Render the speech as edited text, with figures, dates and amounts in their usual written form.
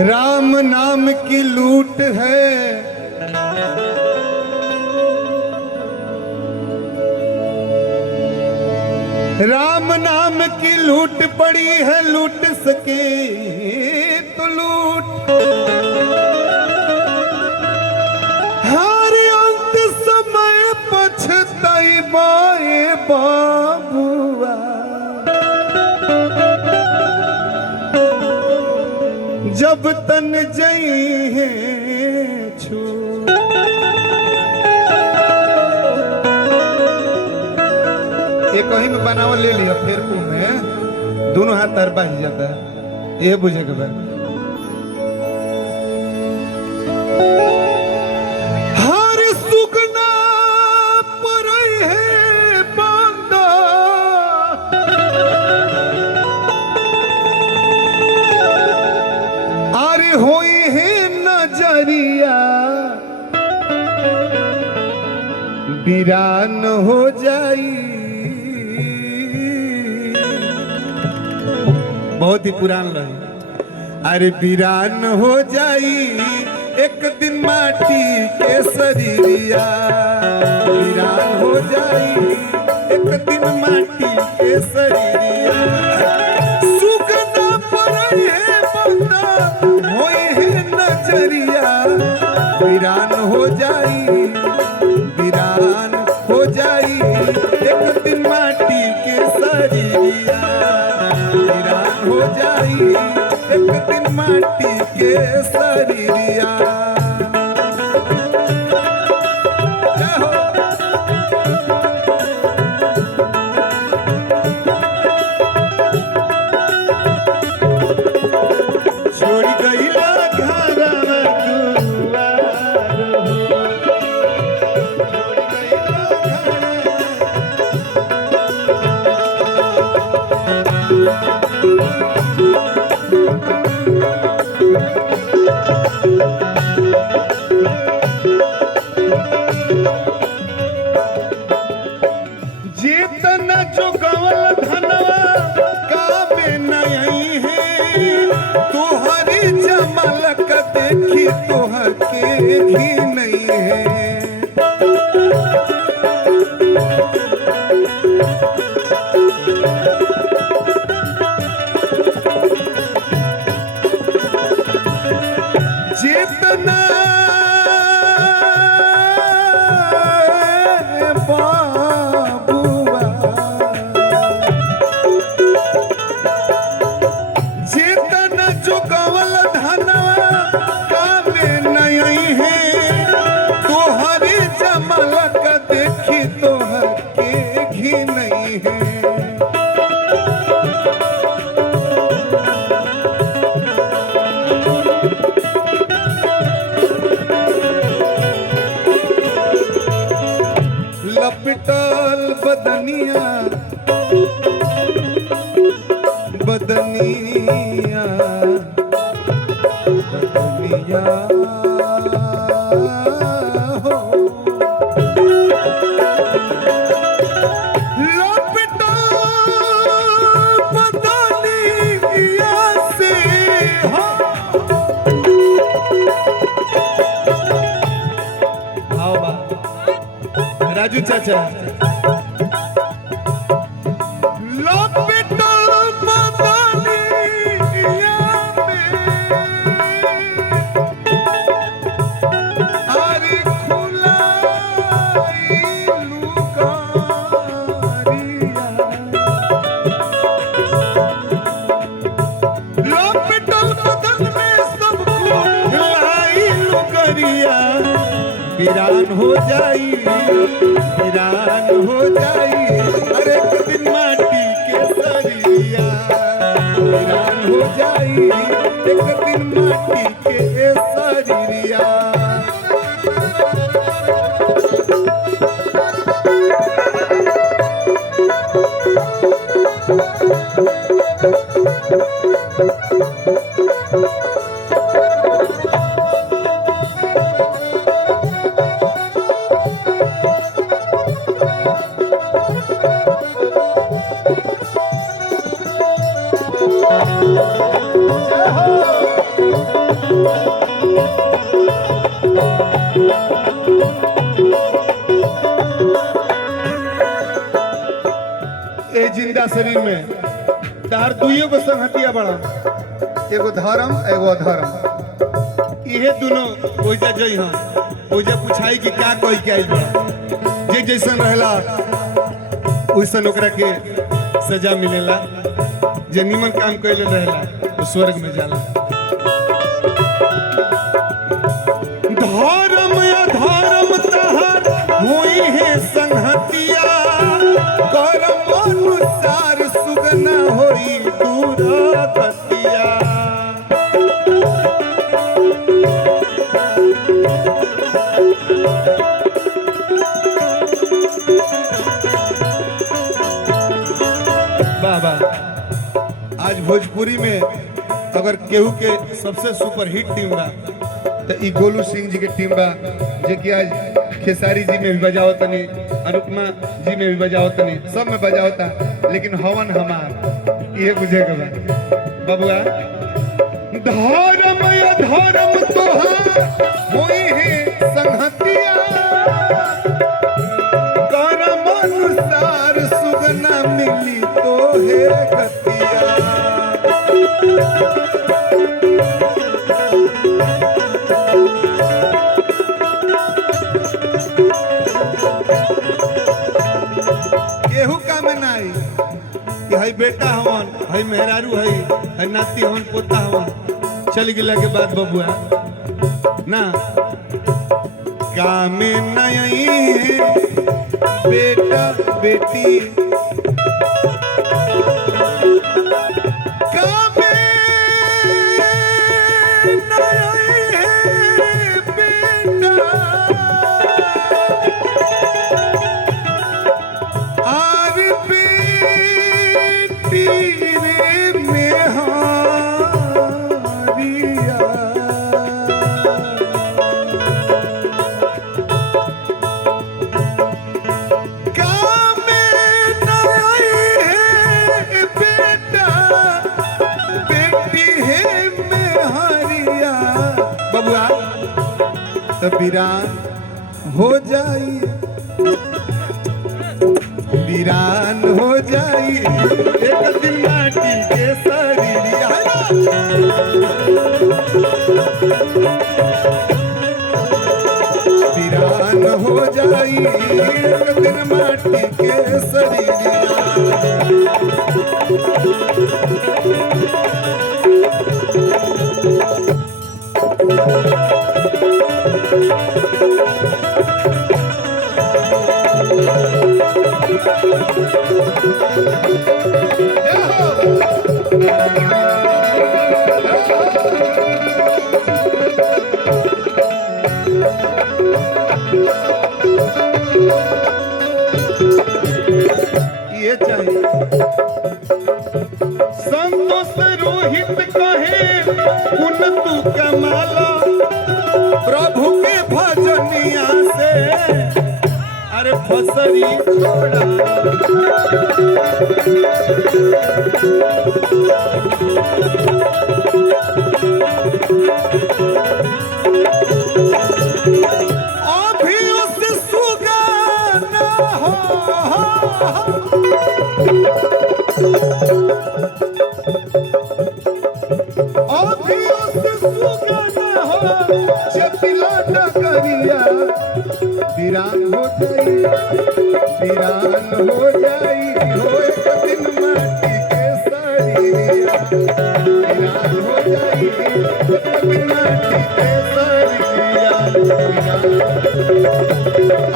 राम नाम की लूट है, राम नाम की लूट पड़ी है, लूट सके तो लूट। हर अंत समय पछताई बाए बाबुआ, जब तन जई है छू। एक ही में बनावा ले लिया, फिर में दोनों हाथ तर बह जाता है, ये बुझे के बाद। हर सुगना पर है बांदा, अरे होई है नजरिया, वीरान हो जाई। बहुत ही पुरान रही। अरे वीरान हो जाई एक दिन माटी के शरीरिया, वीरान हो जाई एक दिन माटी के शरीरिया। सुगना पर है बंदा, होए है नजरिया, वीरान हो जाई, वीरान हो जाई एक दिन माटी के शरीरिया, हो जाई एक दिन माटी के शरीरिया। छोड़ गईला घरवा दुआर हो, छोड़ गईला जेतना जो गवल धनवा काबे नहीं है, तोहरी जमलक देखी तोहर के भी नहीं है। जितना बाबुआ, जितना जो गवल धनवा कामे नहीं है, तोहरी जमलक देखी तोहर के घी नहीं है। लपटल बदनिया, बदनिया, बदनिया हो। लपटल बदनिया से हो। आओ बा राजू चाचा, वीरान हो जाई, वीरान हो जाई अरे एक दिन माटी के शरीरिया, वीरान हो जाई एक दिन माटी के शरीरिया। जय हो। शरीर में तार दुइयो को संहतिया बड़ा, एगो धर्म एगो अधर्म। इहे दोनों ओइजा जई हां, ओइजा पूछाई कि का कहि के आइल बड़ा। जे जैसन रहला ओइसन ओकरा के सजा मिलेला। जे निमन काम कइले रहेला तो स्वर्ग में जाला। धर्म अधर्म तहार होई है संहतिया, कर्म अनुसार सुगना होई दूरगतिया। बाबा आज भोजपुरी में अगर केहू के सबसे सुपरहिट टीम बा तो ई गोलू सिंह जी के टीम बा, जे कि आज खेसारी जी में भी बजाओ तनी, अनुपमा जी में भी बजाओ तनी, सब में बजाओता, लेकिन हवन हमार ये बुझे के बा। बबुआ धर्म अधर्म तोहार होई है संहतिया, कर्म अनुसार सुगना मिली तो है गतिया। केहू काम ना आई कि हई बेटा हवन, हई मेहरारू हई नाती हवन, पोता हवन, चल गिला के बाद बबुआ ना काम नहीं है बेटा बेटी। काम नहीं है बेटा आर बेटी रे मेहरिया। काम नहीं है बेटा बेटी है मेहरिया। बबुआ तो वीरान हो जाई, वीरान हो जाई एक दिन माटी के शरीरिया। वीरान हो जाई एक दिन माटी के शरीरिया। ये चाहिए संतोष रोहित कहे पुन तू कमाला, प्रभु के भजनिया से अरे फसरी छोड़ा। अभी उस सुगाना हो अभी उस सुगाना हो चपिला डकरिया। वीरान हो जाई, वीरान हो जाई हो एक दिन माटी के शरीरिया। वीरान हो जाई एक दिन माटी के शरीरिया। वीरान